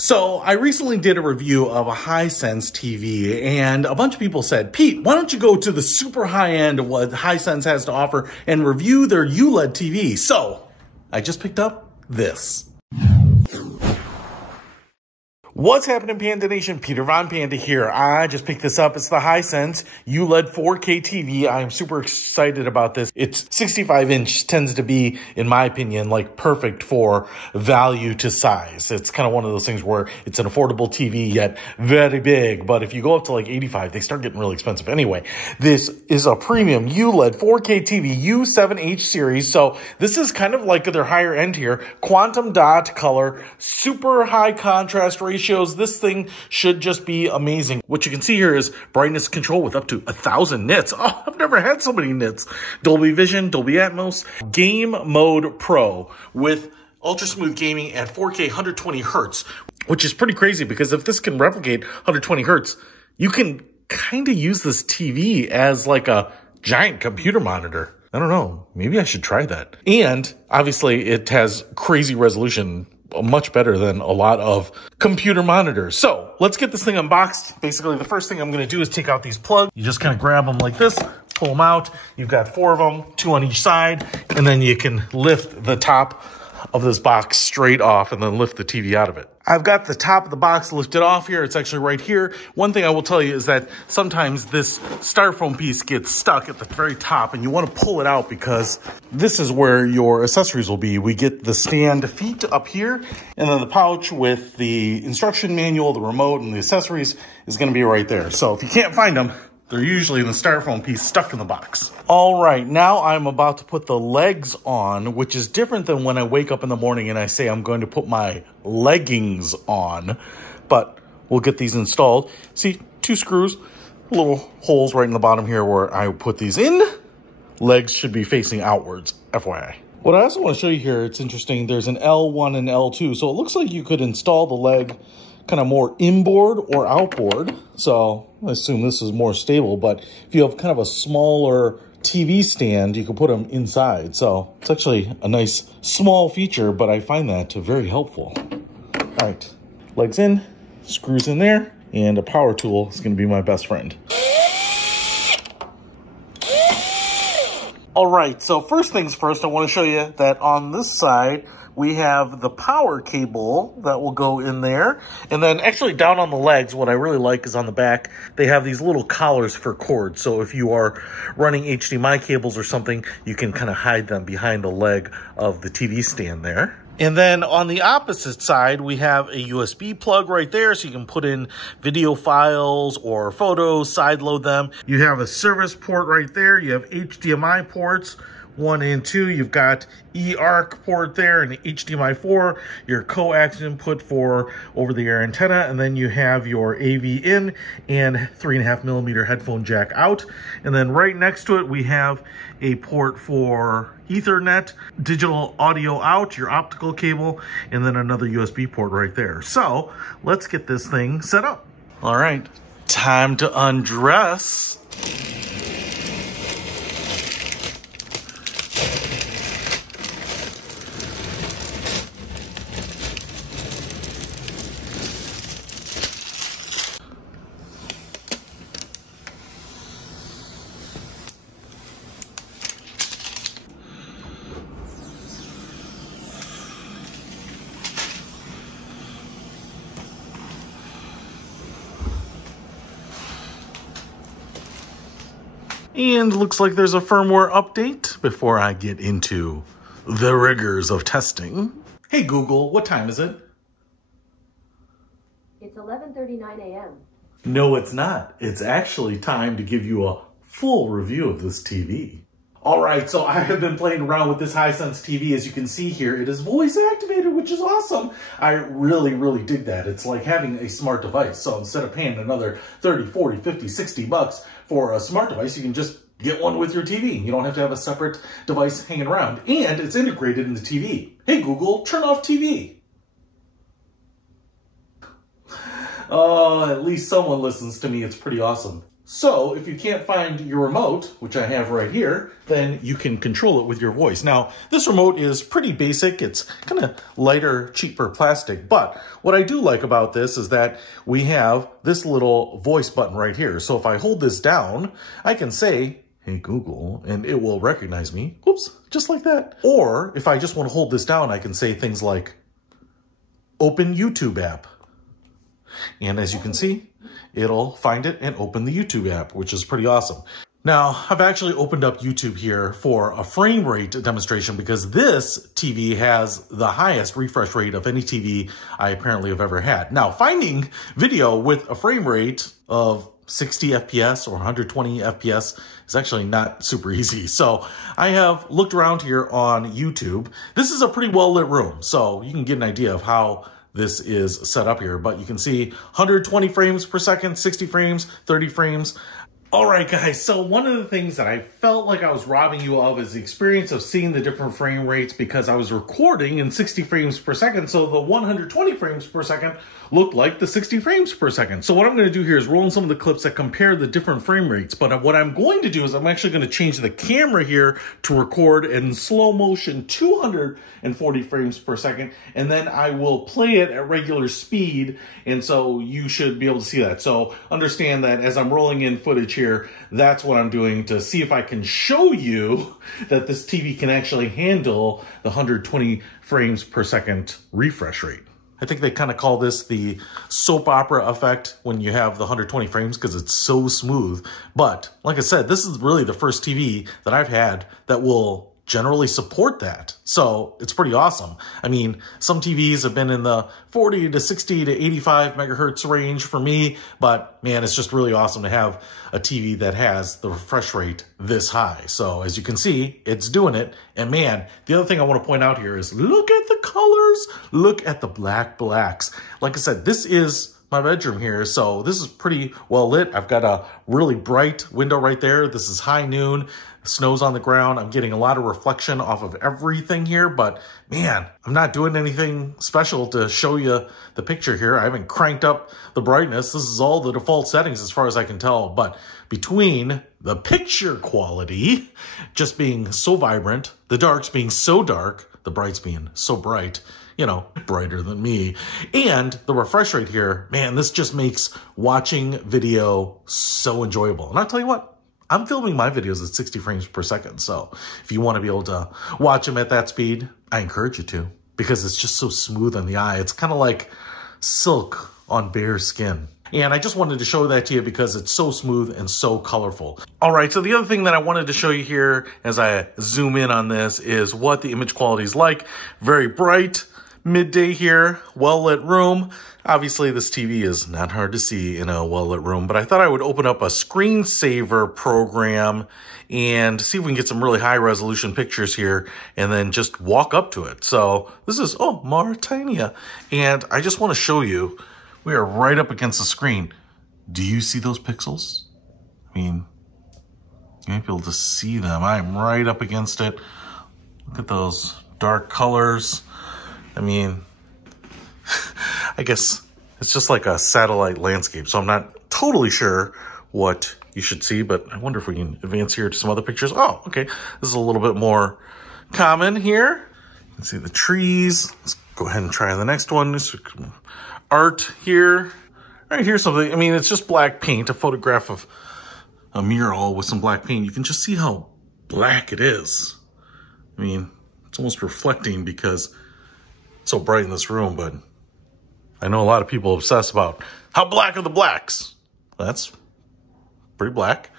So I recently did a review of a Hisense TV, and a bunch of people said, Pete, why don't you go to the super high end of what Hisense has to offer and review their ULED TV? So I just picked up this. What's happening, Panda Nation? Peter Von Panda here. I just picked this up. It's the Hisense ULED 4K TV. I am super excited about this. It's 65-inch, tends to be, in my opinion, like perfect for value to size. It's kind of one of those things where it's an affordable TV, yet very big. But if you go up to like 85, they start getting really expensive. Anyway, this is a premium ULED 4K TV U7H series. So this is kind of like their higher end here. Quantum dot color, super high contrast ratio. This thing should just be amazing. What you can see here is brightness control with up to 1,000 nits. Oh, I've never had so many nits. Dolby Vision, Dolby Atmos, Game Mode Pro with ultra smooth gaming at 4K 120 hertz, which is pretty crazy because if this can replicate 120 hertz, you can kind of use this TV as like a giant computer monitor. I don't know. Maybe I should try that. And obviously it has crazy resolution, much better than a lot of computer monitors. So let's get this thing unboxed. Basically, the first thing I'm going to do is take out these plugs. You just kind of grab them like this, pull them out. You've got 4 of them, 2 on each side, and then you can lift the top of this box straight off and then lift the TV out of it. I've got the top of the box lifted off here. It's actually right here. One thing I will tell you is that sometimes this styrofoam piece gets stuck at the very top and you want to pull it out because this is where your accessories will be. We get the stand feet up here, and then the pouch with the instruction manual, the remote, and the accessories is going to be right there. So if you can't find them, they're usually in the styrofoam piece stuck in the box. All right, now I'm about to put the legs on, which is different than when I wake up in the morning and I say I'm going to put my leggings on. But we'll get these installed. See, 2 screws, little holes right in the bottom here where I put these in. Legs should be facing outwards, FYI. What I also want to show you here, it's interesting, there's an L1 and L2. So it looks like you could install the leg kind of more inboard or outboard. So I assume this is more stable, but if you have kind of a smaller TV stand, you can put them inside. So it's actually a nice small feature, but I find that very helpful. All right, legs in, screws in there, and a power tool is going to be my best friend. All right, so first things first, I want to show you that on this side, we have the power cable that will go in there. And then actually down on the legs, what I really like is on the back, they have these little collars for cords. So if you are running HDMI cables or something, you can kind of hide them behind the leg of the TV stand there. And then on the opposite side, we have a USB plug right there, so you can put in video files or photos, sideload them. You have a service port right there. You have HDMI ports, 1 and 2. You've got eARC port there and HDMI 4, your coax input for over-the-air antenna, and then you have your AV in and 3.5mm headphone jack out. And then right next to it, we have a port for Ethernet, digital audio out, your optical cable, and then another USB port right there. So let's get this thing set up. All right, time to undress. And looks like there's a firmware update before I get into the rigors of testing. Hey Google, what time is it? It's 11:39 a.m. No, it's not. It's actually time to give you a full review of this TV. All right, so I have been playing around with this Hisense TV. As you can see here, it is voice activated, which is awesome. I really, really dig that. It's like having a smart device. So instead of paying another 30, 40, 50, 60 bucks for a smart device, you can just get one with your TV. You don't have to have a separate device hanging around. And it's integrated in the TV. Hey Google, turn off TV. Oh, at least someone listens to me. It's pretty awesome. So if you can't find your remote, which I have right here, then you can control it with your voice. Now, this remote is pretty basic. It's kind of lighter, cheaper plastic. But what I do like about this is that we have this little voice button right here. So if I hold this down, I can say, "Hey Google," and it will recognize me. Whoops, just like that. Or if I just want to hold this down, I can say things like, "Open YouTube app." And as you can see, it'll find it and open the YouTube app, which is pretty awesome. Now, I've actually opened up YouTube here for a frame rate demonstration because this TV has the highest refresh rate of any TV I apparently have ever had. Now, finding video with a frame rate of 60 FPS or 120 FPS is actually not super easy. So I have looked around here on YouTube. This is a pretty well lit room, so you can get an idea of how this is set up here, but you can see 120 frames per second, 60 frames, 30 frames. All right, guys, so one of the things that I felt like I was robbing you of is the experience of seeing the different frame rates because I was recording in 60 frames per second, so the 120 frames per second looked like the 60 frames per second. So what I'm going to do here is roll in some of the clips that compare the different frame rates, but what I'm going to do is I'm actually going to change the camera here to record in slow motion 240 frames per second, and then I will play it at regular speed, and so you should be able to see that. So understand that as I'm rolling in footage here, that's what I'm doing to see if I can show you that this TV can actually handle the 120 frames per second refresh rate. I think they kind of call this the soap opera effect when you have the 120 frames because it's so smooth. But like I said, this is really the first TV that I've had that will generally support that. So it's pretty awesome. I mean, some TVs have been in the 40 to 60 to 85 megahertz range for me, but man, it's just really awesome to have a TV that has the refresh rate this high. So as you can see, it's doing it. And man, the other thing I want to point out here is look at the colors, look at the blacks. Like I said, this is my bedroom here, so this is pretty well lit. I've got a really bright window right there. This is high noon. Snow's on the ground. I'm getting a lot of reflection off of everything here, but man, I'm not doing anything special to show you the picture here. I haven't cranked up the brightness. This is all the default settings as far as I can tell, but between the picture quality just being so vibrant, the darks being so dark, the brights being so bright, you know, brighter than me, and the refresh rate here, man, this just makes watching video so enjoyable. And I'll tell you what, I'm filming my videos at 60 frames per second. So if you want to be able to watch them at that speed, I encourage you to, because it's just so smooth on the eye. It's kind of like silk on bare skin. And I just wanted to show that to you because it's so smooth and so colorful. All right, so the other thing that I wanted to show you here as I zoom in on this is what the image quality is like. Very bright, midday here, well-lit room. Obviously, this TV is not hard to see in a well-lit room, but I thought I would open up a screensaver program and see if we can get some really high-resolution pictures here and then just walk up to it. So this is, oh, Mauritania. And I just want to show you, we are right up against the screen. Do you see those pixels? I mean, you might be able to see them. I'm right up against it. Look at those dark colors. I mean, I guess it's just like a satellite landscape, so I'm not totally sure what you should see, but I wonder if we can advance here to some other pictures. Oh, okay. This is a little bit more common here. You can see the trees. Let's go ahead and try the next one. This art here. Right here's something. I mean, it's just black paint, a photograph of a mural with some black paint. You can just see how black it is. I mean, it's almost reflecting because it's so bright in this room, but I know a lot of people obsess about how black are the blacks. That's pretty black.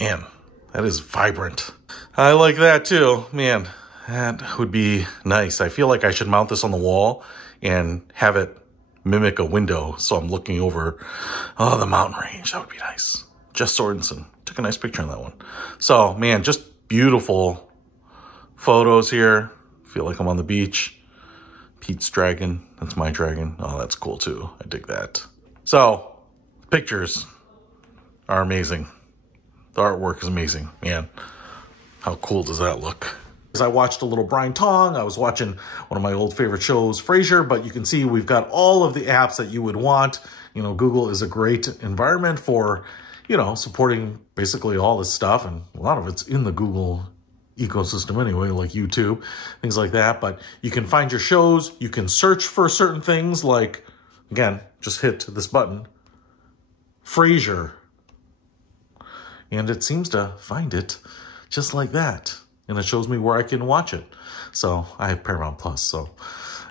Man, that is vibrant. I like that too. Man, that would be nice. I feel like I should mount this on the wall and have it mimic a window so I'm looking over the mountain range. That would be nice. Jess Sorensen took a nice picture on that one. So, man, just beautiful photos here. Feel like I'm on the beach. Pete's dragon. That's my dragon. Oh, that's cool too. I dig that. So, pictures are amazing. The artwork is amazing. Man, how cool does that look? As I watched a little Brian Tong, I was watching one of my old favorite shows, Frasier, but you can see we've got all of the apps that you would want. You know, Google is a great environment for you know, supporting basically all this stuff, and a lot of it's in the Google ecosystem anyway, like YouTube, things like that. But you can find your shows, you can search for certain things like, again, just hit this button, Frasier, and it seems to find it just like that. And it shows me where I can watch it. So I have Paramount Plus, so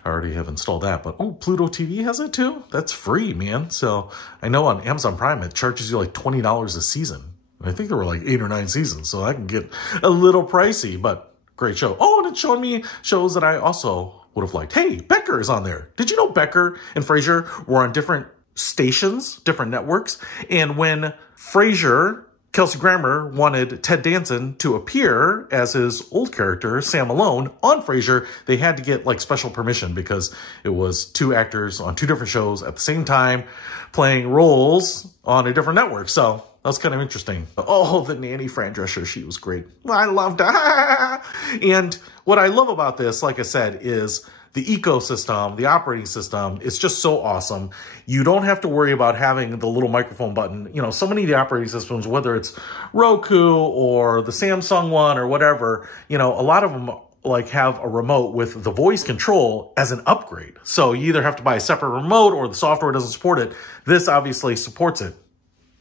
I already have installed that. But oh, Pluto TV has it too? That's free, man. So I know on Amazon Prime, it charges you like $20 a season. I think there were like 8 or 9 seasons, so I can get a little pricey, but great show. Oh, and it's showing me shows that I also would have liked. Hey, Becker is on there. Did you know Becker and Frasier were on different stations, different networks? And when Frasier, Kelsey Grammer wanted Ted Danson to appear as his old character, Sam Malone, on Frasier, they had to get like special permission because it was 2 actors on 2 different shows at the same time playing roles on a different network. So that was kind of interesting. Oh, the nanny Fran Drescher, she was great. I loved her. And what I love about this, like I said, is the ecosystem, the operating system, it's just so awesome. You don't have to worry about having the little microphone button. You know, so many of the operating systems, whether it's Roku or the Samsung one or whatever, you know, a lot of them like have a remote with the voice control as an upgrade. So you either have to buy a separate remote or the software doesn't support it. This obviously supports it.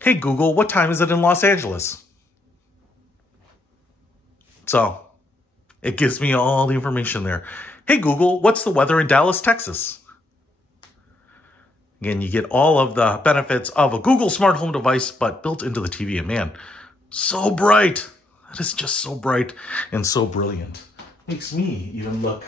Hey, Google, what time is it in Los Angeles? So it gives me all the information there. Hey, Google, what's the weather in Dallas, Texas? Again, you get all of the benefits of a Google smart home device, but built into the TV. And man, so bright. That is just so bright and so brilliant. Makes me even look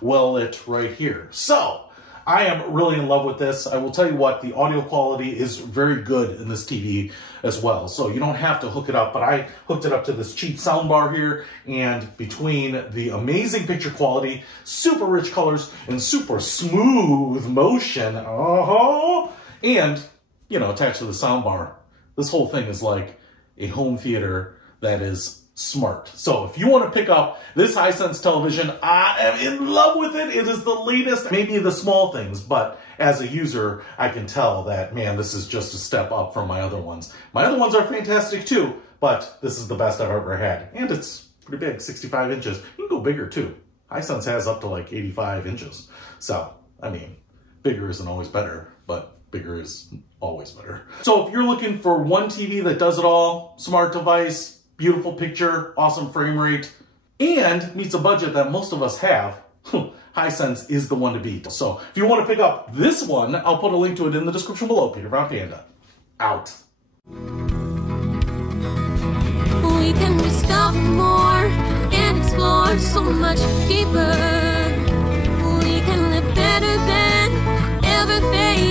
well lit right here. So I am really in love with this. I will tell you what, the audio quality is very good in this TV as well. So you don't have to hook it up, but I hooked it up to this cheap soundbar here, and between the amazing picture quality, super rich colors, and super smooth motion, and, you know, attached to the soundbar, this whole thing is like a home theater that is smart. So if you want to pick up this Hisense television, I am in love with it. It is the latest, maybe the small things, but as a user, I can tell that, man, this is just a step up from my other ones. My other ones are fantastic too, but this is the best I've ever had. And it's pretty big, 65 inches. You can go bigger too. Hisense has up to like 85 inches. So, I mean, bigger isn't always better, but bigger is always better. So if you're looking for one TV that does it all, smart device, beautiful picture, awesome frame rate, and meets a budget that most of us have, Hisense is the one to beat. So if you want to pick up this one, I'll put a link to it in the description below. Peter Von Panda, out. We can discover more and explore so much deeper. We can live better than ever face.